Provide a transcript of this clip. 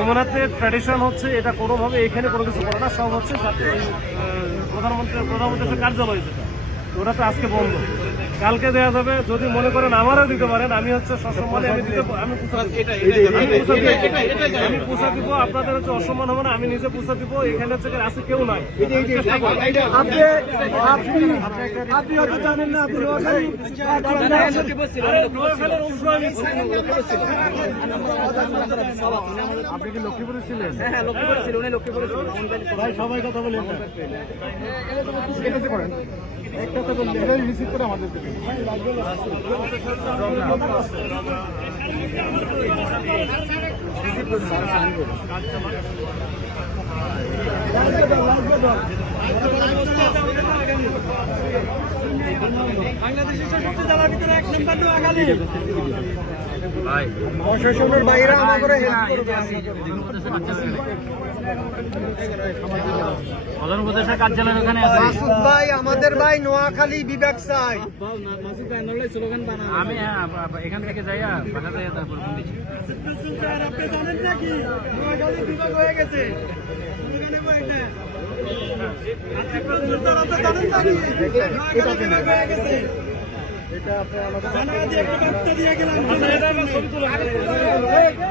যমুনাতে tradition হচ্ছে এটা কোনোভাবে এখানে কোনো কিছু করে না, সব হচ্ছে প্রধানমন্ত্রী, প্রধানমন্ত্রীর কার্যালয় যেটা, ওটা তো আজকে বন্ধ। কালকে দেওয়া যাবে যদি মনে করেন আমারও দিতে পারেন আমি হচ্ছে সসম্মানে আমি দিতে আমি পুষা দিব। আমি পুষা দিব। আমি পুষা দিব আপনাদের হচ্ছে অসম্মান হবে না আমি নিজে পুষা দিব এখানে হচ্ছে আছে কেউ নাই আপনি আপনি আপনি হয়তো জানেন না আপনি নোয়াখালী আরে, নোয়াখালীর অংশ আমি আপনি কি লক্ষ্মীপুরে ছিলেন হ্যাঁ লক্ষ্মীপুরে ছিল উনি লক্ষ্মীপুরে ছিল সবাই কথা বলেন না এটাতে করেন একটাতে বললে এটাই রিসিভ করে আমাদের বাইরে আমাদের হেল্প প্রধান কার্যালয়ের ওখানে আছে। মাসুদ ভাই আমাদের ভাই নোয়াখালী বিভাগ চাই আমি হ্যাঁ, এখান থেকে যাই বাসা যাই তারপর ফোন দিচ্ছি। আপনি জানেন নাকি? নোয়াখালী বিভাগ হয়ে গেছে। এটা। আপনার আমাদের আচ্ছা,